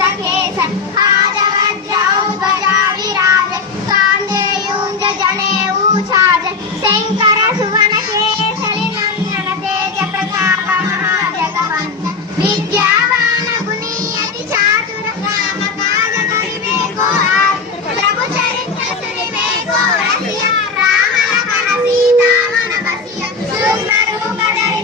सखेश हाजवज्रौ ध्वजा विराज कांधे यूंज जनेऊ छाज शंकर सुवन केसरी नंदन तेज प्रताप महाजगवंत विद्यावान गुणी अति चातुर राम काज करिबे को आतुर प्रभु चरित्र सुनिबे को रसिया राम लखन सीता मन बसिया सूक्ष्म रूप धरि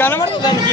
కనబడుతుంది